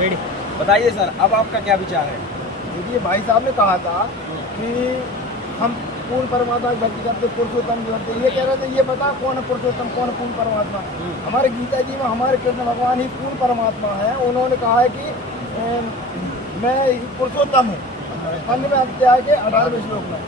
बताइए सर, अब आपका क्या विचार है? देखिए भाई साहब ने कहा था कि हम पूर्ण परमात्मा की भक्ति करते, पुरुषोत्तम जो होते, ये कह रहे थे ये बता कौन है पुरुषोत्तम, कौन है पूर्ण परमात्मा। हमारे गीता जी में हमारे कृष्ण भगवान ही पूर्ण परमात्मा है। उन्होंने कहा है कि मैं पुरुषोत्तम हूँ, 15वें अध्याय के 18वें श्लोक में।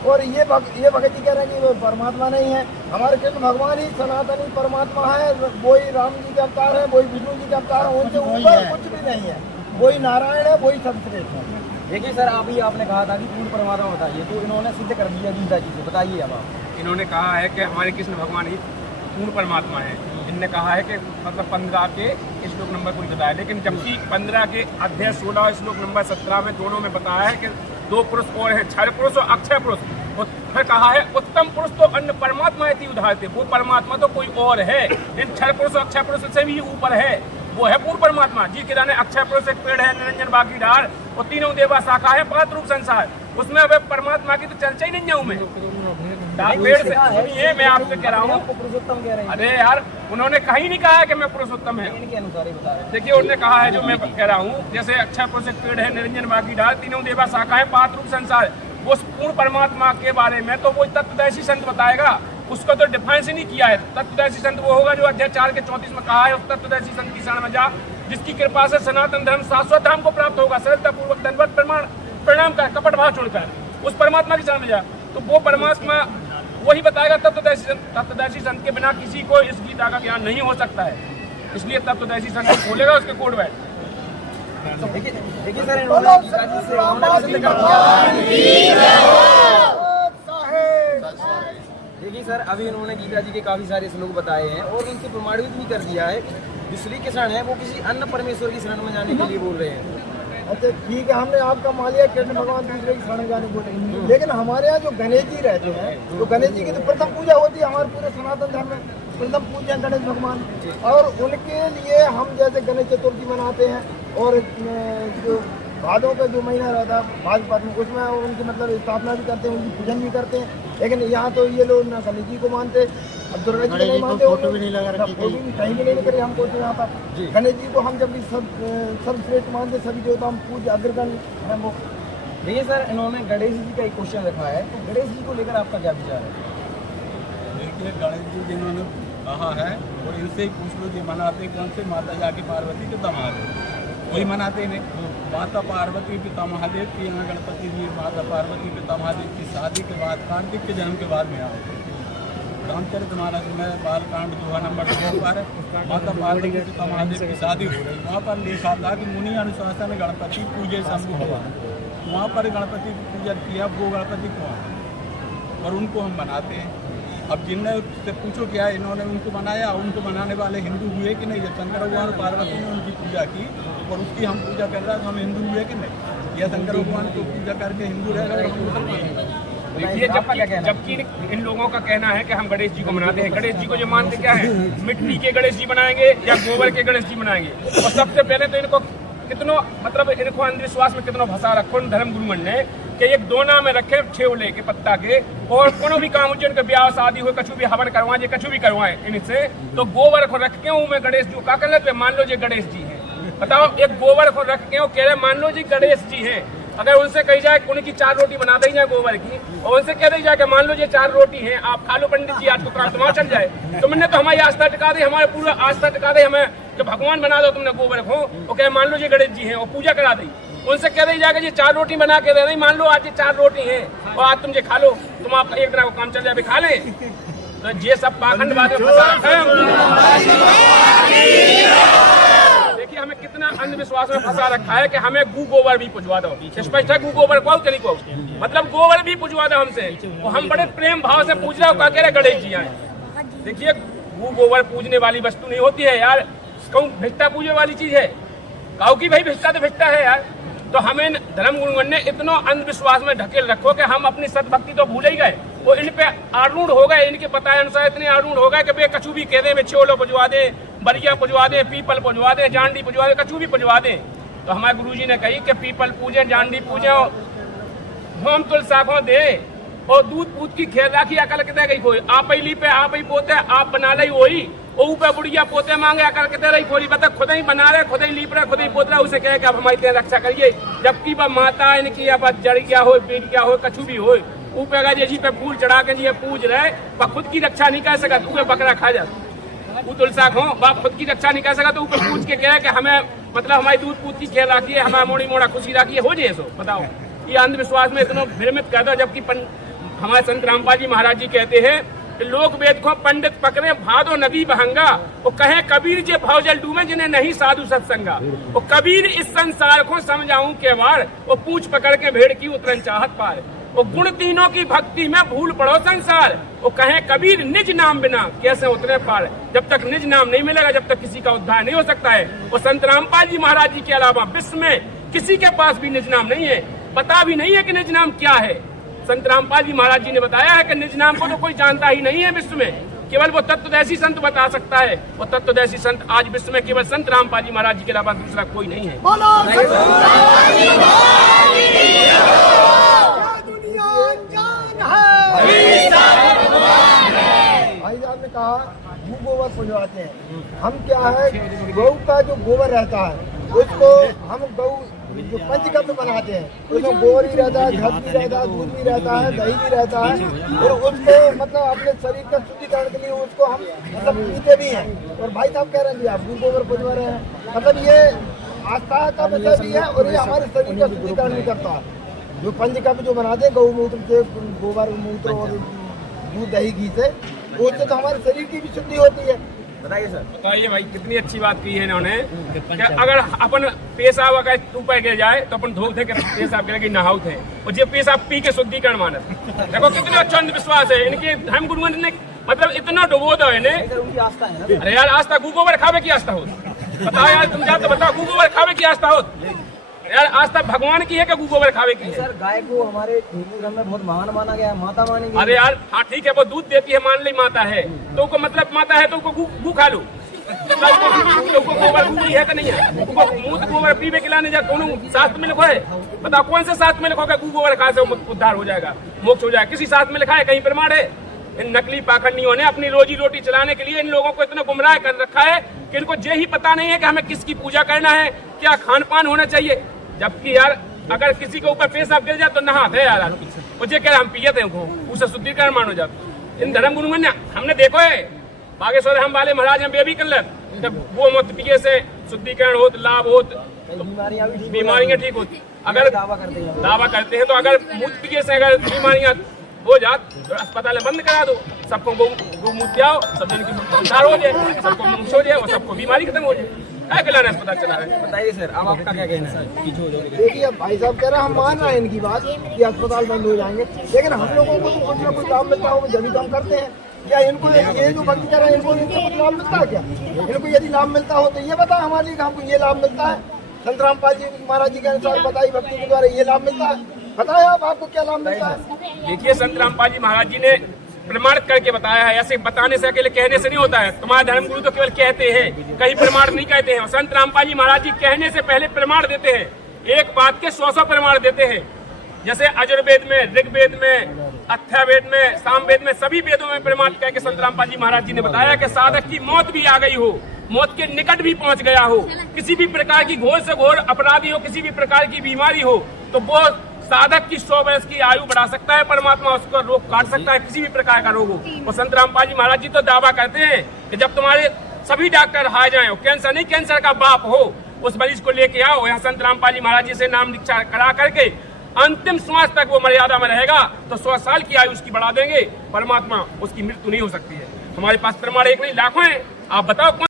और ये भगत जी कह रहे हैं कि वो परमात्मा नहीं है। हमारे कृष्ण भगवान ही सनातनी परमात्मा है, वही राम जी के अवतार है, वही विष्णु जी के अवतार है, उनसे ऊपर कुछ भी नहीं है। वही नारायण है, वही सर्वश्रेष्ठ है। देखिए सर, अभी आपने कहा था कि पूर्ण परमात्मा बताइए, तो इन्होंने सिद्ध कर दिया गीता जी से। बताइए अब आप। इन्होंने कहा है कि हमारे कृष्ण भगवान ही पूर्ण परमात्मा है। इनने कहा है कि मतलब 15 के श्लोक नंबर कोई बताया, लेकिन जबकि 15 के अध्याय 16 श्लोक नंबर 17 में दोनों में बताया है कि दो पुरुष और हैं, क्षर पुरुष और अक्षय पुरुष। और फिर कहा है उत्तम पुरुष तो अन्य परमात्मा है उदाहरते, वो परमात्मा तो कोई और है, इन क्षर पुरुष और अक्षय पुरुष से भी ऊपर है, वो है पूर्ण परमात्मा। जी के जाने अक्षय पुरुष एक पेड़ है, निरंजन बाकी डाल, और तीनों देवा शाखा है, 5 रूप संसार, उसमें अब परमात्मा की तो चर्चा ही नहीं है। मैं पेड़ से ये मैं आपसे कह रहा हूँ, पुरुषोत्तम कह रहे हैं। अरे यार, उन्होंने कहीं नहीं कहा है कि मैं पुरुषोत्तम है। इनके अनुसार ही बता रहे हैं। देखिए, उन्होंने कहा है जो मैं कह रहा हूँ, जैसे अक्षय पुरुष एक पेड़ है, निरंजन बाकी डाल, तीनों देवा शाखा है, 5 रूप संसार, वो पूर्ण परमात्मा के बारे में तो वो तत्वदर्शी संत बताएगा, उसको तो डिफाइंस ही नहीं किया है। तत्वदर्शी संत वो होगा जो अध्याय 4 के 34 में कहा है, उस तत्वदर्शी संत की शरण में जा, जिसकी कृपा से सनातन धर्म शाश्वत धाम को प्राप्त होगा, सरलता पूर्वक दंडवत प्रणाम कर, कपट भाव छोड़कर उस परमात्मा की शरण में जा। तो वो परमात्मा वही बताएगा। तत्वदर्शी संत के बिना किसी को इस गीता का ज्ञान नहीं हो सकता है, इसलिए तत्वदर्शी संत खोलेगा उसके कोड बैठ। देखिए सर, इन्होंने गीता जी से सिद्ध कर दिया। देखिए सर, अभी इन्होंने गीता जी के काफी सारे श्लोक बताए हैं और उनसे प्रमाणित भी कर दिया है। जो श्री कृष्ण है वो किसी अन्य परमेश्वर की शरण में जाने के लिए बोल रहे हैं। अच्छा ठीक है, हमने आपका मान लिया कृष्ण भगवान दूसरे की शरण जाने बोले, लेकिन हमारे यहाँ जो गणेश जी रहते हैं, तो गणेश जी की तो प्रथम पूजा होती है हमारे पूरे सनातन धर्म में, प्रथम पूजा गणेश भगवान। और उनके लिए हम जैसे गणेश चतुर्थी मनाते हैं, और जो भादों का जो महीना रहता है भाद्रपद में, उसमें उनकी मतलब स्थापना भी करते हैं, उनकी पूजन भी करते हैं। लेकिन यहाँ तो ये लोग ना गणेश जी को मानते, अब दुर्गा जी को नहीं मानते, फोटो भी नहीं लगा रखी, कहीं भी नहीं करे हमको। तो यहाँ पर गणेश जी को हम जब भी सर्वश्रेष्ठ मानते, सभी देवता हम पूज्य अग्रगण है वो। देखिए सर, इन्होंने गणेश जी का एक क्वेश्चन रखा है, तो गणेश जी को लेकर आपका क्या विचार है? देखिए, गणेश जी जिन्होंने कहा है और इनसे ही पूछ लो, ये मनाते कौन से? माता जाके पार्वती पिता महादेव, वही मनाते नहीं। माता पार्वती पिता महादेव की यहाँ गणपति जी, माता पार्वती पिता महादेव की शादी के बाद, कार्तिक के जन्म के बाद में आए रामचरितमानस में बालकांड 2 नंबर 2 पर माता पार्वती पिता महादेव की शादी हो रही, वहाँ पर लिखा था कि मुनि अनुशासन गणपति पूजे शंभु भगवान। वहाँ पर गणपति की पूजा किया, वो गणपति कौन? और उनको हम मनाते हैं। अब जिनने से पूछो क्या इन्होंने उनको बनाया, उनको बनाने वाले हिंदू हुए कि नहीं? जब शंकर भगवान पार्वती ने उनकी पूजा की और उसकी हम पूजा कर रहे हैं, तो हम हिंदू हुए कि नहीं? या शंकर भगवान को पूजा करके हिंदू रह गए, हम मुसलमान? देखिए, जबकि इन लोगों का कहना है कि हम गणेश जी को मनाते हैं। गणेश जी को जो मानते क्या है? मिट्टी के गणेश जी बनाएंगे या गोबर के गणेश जी बनाएंगे। और सबसे पहले तो इनको कितनों मतलब इनको अंधविश्वास में कितनों फंसा रखो धर्म गुरुमन ने कि एक दोना में रखे छेवले के पत्ता के, और कोनो भी काम हो उनके ब्याह शादी हो, कछु भी हवन करवाए, कछु भी करवाए इनसे, तो गोबर को रख के मैं गणेश जी का कर लेते, मान लो जी गणेश जी है। बताओ, एक गोबर को रख के कह रहे मान लो जी गणेश जी है। अगर उनसे कही जाए उनकी 4 रोटी बना दी जाए गोबर की, और उनसे कह दी जाए कि मान लो ये 4 रोटी है, आप खा लो पंडित जी, आज को काम तुम्हारा चल जाए, तो मैंने तो हमारी आस्था टिका दी, हमारे पूरा आस्था टिका दी, हमें कि भगवान बना दो तुमने गोबर को, और कहे मान लो ये गणेश जी है, और पूजा करा दी। उनसे कह दी जाएगा ये 4 रोटी बना के दे रही, मान लो आज ये 4 रोटी है और आज तुम ये खा लो, तुम आप एक दिन को काम चल जाए, खा ले। तो ये सब पाखंड बात में फंसा रखा है। देखिए, हमें कितना अंधविश्वास में फंसा रखा है कि हमें गू गोबर भी पुजवा दो। स्पष्ट है, गू गोबर को चली को मतलब गोबर भी पुजवा दो हमसे, और हम बड़े प्रेम भाव से पूछ रहे हो, क्या कह रहे गणेश जी आए। देखिए, गू गोबर पूजने वाली वस्तु नहीं होती है यार, कहूँ भिष्टा पूजने वाली चीज है, कहूँ की भाई भिष्टा तो भिष्टा है यार। तो हमें धर्म गुरुगण ने इतना अंधविश्वास में ढकेल रखो कि हम अपनी सदभक्ति तो भूल ही गए, वो इन पे आरूढ़ हो गए, इनके बताए अनुसार इतने आरूढ़ हो गए कि भाई कछु भी कह दे, छोलो पुजवा दे, बरिया पुजवा दे, पीपल पुजवा दे, जांडी पुजवा दे, कछु भी पुजवा दे। तो हमारे गुरुजी ने कही कि पीपल पूजे, जांडी पूजे, होम तुलसाखों दे, और दूध पूत की खेल राखी अकल कितने गई कोई, आप ही ली पे आप ही पोते, आप बना ली वही। वो ऊपर बुढ़िया पोते मांगे आकर के तेरा ही खोली बता खुद ही बना रहे, खुद ही लीप रहे, खुद ही पोत रहे, उसे कहे कि अब हमारी तेरे रक्षा करिए। जबकि वह माता इनकी अब जड़ क्या हो, पेट क्या हो, कछु भी हो, ऊपर का जी पे फूल चढ़ा के जी पूज रहे, वह खुद की रक्षा नहीं कर सका, ऊपर बकरा खा जा वो तुलसा हो, वह खुद की रक्षा नहीं कर सका तो ऊपर पूछ के कहे कि हमें मतलब हमारी दूध पूत की खेल रखी है, हमारा मोड़ी मोड़ा खुशी रखी है, हो जाए सो बताओ। ये अंधविश्वास में इतना भ्रमित करता, जबकि हमारे संत रामपाल जी महाराज जी कहते हैं कि लोक वेद को पंडित पकड़े भादो नदी बहंगा, वो कहे कबीर जे भाव जल डूमे जिन्हें नहीं साधु सत्संगा, वो कबीर इस संसार को समझाऊं के बार, वो पूछ पकड़ के भेड़ की उतरन चाहत पार, वो गुण तीनों की भक्ति में भूल पड़ो संसार, वो कहे कबीर निज नाम बिना कैसे उतरे पार। जब तक निज नाम नहीं मिलेगा जब तक किसी का उद्धार नहीं हो सकता है। वो संत रामपाल जी महाराज जी के अलावा विश्व में किसी के पास भी निज नाम नहीं है, पता भी नहीं है कि निज नाम क्या है। संत रामपाल जी महाराज जी ने बताया है कि निज नाम को तो कोई जानता ही नहीं है विश्व में, केवल वो तत्वदर्शी संत बता सकता है। वो तत्वदर्शी संत आज विश्व में केवल संत रामपाल जी महाराज जी के अलावा दूसरा कोई नहीं है। भाई साहब ने कहा गू गोबर पुजवाते हैं, हम क्या है गौ का जो गोबर रहता है उसको हम गौ जो पंचगव्य बनाते हैं, उसमें गोबर भी रहता है, घस भी रहता है, दूध भी रहता है, दही भी रहता है, और उसको मतलब अपने शरीर का शुद्धिकरण के लिए उसको हम मतलब पीते भी हैं। और भाई साहब कह रहे हैं आप गोबर पुजवा रहे हैं, मतलब ये आस्था का विषय भी है और ये हमारे शरीर का शुद्धिकरण भी करता है। जो पंचगव्य जो बनाते हैं गौमूत्र से, गोबर मूत्र और दूध दही घी से, उससे तो हमारे शरीर की भी शुद्धि होती है। बताइए सर। बताइए भाई कितनी अच्छी बात की है इन्होंने कि अगर अपन पेशाब अगर ऊपर गिर जाए तो अपन धोते के पेशाब गिर के नहाऊ थे, और ये पेशाब पी के शुद्धिकरण मानत। देखो कितना अच्छा अंधविश्वास है इनके, हम गुरुओं ने मतलब इतना डुबो दो इन्हें। उनकी आस्था है ना। अरे यार आस्था गोबर खावे की आस्था हो, बताओ यार तुम जाओ तो बताओ गोबर खावे की आस्था हो यार, आस्था भगवान की है कि गोबर खावे की है? सर गाय को हमारे हिंदू धर्म में बहुत महान माना गया है, माता मानी गई। अरे यार हाँ ठीक है, वो दूध देती है मान ली माता है, तो को मतलब माता है तो गू खा लो, तो गोबर गू है कि नहीं है? मुंह गोबर पीवे खिलाने जा दोनों शास्त्र में लिखो है, बताओ कौन से शास्त्र में लिखो कि गू गोबर खा से उद्धार हो जाएगा, मोक्ष हो जाएगा? किसी शास्त्र में लिखा है? कहीं प्रमाण है? इन नकली पाखंडियों ने अपनी रोजी रोटी चलाने के लिए इन लोगों को इतना गुमराह कर रखा है कि इनको ये ही पता नहीं है कि हमें किसकी पूजा करना है, क्या खान पान होना चाहिए। जबकि यार अगर किसी के ऊपर पेशाब गिर जाए तो नहाते है यार, मुझे कह हम पिए थे उसे शुद्धिकरण मानो जाते। इन धर्म गुरु ने हमने देखो है बागेश्वर हम वाले महाराज हम बेबी कर ले, जब वो मत पिए से शुद्धिकरण होत, लाभ होत, बीमारियां ठीक होती। अगर दावा करते हैं तो अगर मूत्र पिए से अगर बीमारियां हो जात तो अस्पताल बंद करा दो, सबको गौमूत्र पियाओ, सब जन की उद्धार हो जाए, सबको मोक्ष हो जाए और सबको बीमारी खत्म हो जाए। क्या खिलाना अस्पताल चला रहे हैं? बताइए सर, अब आपका क्या कहना है? देखिए अब भाई साहब कह रहे हैं हम मान रहे हैं इनकी बात कि अस्पताल बंद हो जाएंगे, लेकिन हम लोगों को तो कुछ ना कुछ लाभ मिलता होगा जब भी काम करते हैं। क्या इनको ये जो भक्ति कर रहे हैं इनको इनसे कुछ लाभ मिलता है क्या? इनको यदि लाभ मिलता हो तो ये बताए हमारे लिए हमको ये लाभ मिलता है। संत रामपाल जी महाराज जी के अनुसार बताई भक्ति के द्वारा ये लाभ मिलता है, बताए आप आपको क्या लाभ मिलता है? देखिए संत रामपाल जी महाराज जी ने प्रमाणित करके बताया है, ऐसे बताने से अकेले कहने से नहीं होता है। तुम्हारे धर्मगुरु तो केवल कहते हैं, कहीं प्रमाण नहीं कहते हैं। संत रामपाल जी महाराज जी कहने से पहले प्रमाण देते हैं, एक बात के 100 प्रमाण देते हैं। जैसे अजुर्वेद में, ऋग्वेद में, अथर्ववेद में, सामवेद में, सभी वेदों में प्रमाण करके संत रामपाल जी महाराज जी ने बताया कि साधक की मौत भी आ गई हो, मौत के निकट भी पहुंच गया हो, किसी भी प्रकार की घोर से घोर अपराधी हो, किसी भी प्रकार की बीमारी हो, तो वो साधक की 100 वर्ष की आयु बढ़ा सकता है, परमात्मा उसको रोग काट सकता है, किसी भी प्रकार का रोग हो। और संत रामपाल जी महाराज जी तो दावा करते हैं कि जब तुम्हारे सभी डॉक्टर हार जाए, कैंसर नहीं कैंसर का बाप हो, उस मरीज को लेके आओ यहाँ संत रामपाल जी महाराज जी से नाम दीक्षा करा करके अंतिम श्वास तक वो मर्यादा में रहेगा तो 100 साल की आयु उसकी बढ़ा देंगे, परमात्मा उसकी मृत्यु नहीं हो सकती है। हमारे पास प्रमाण एक नहीं लाखों है, आप बताओ।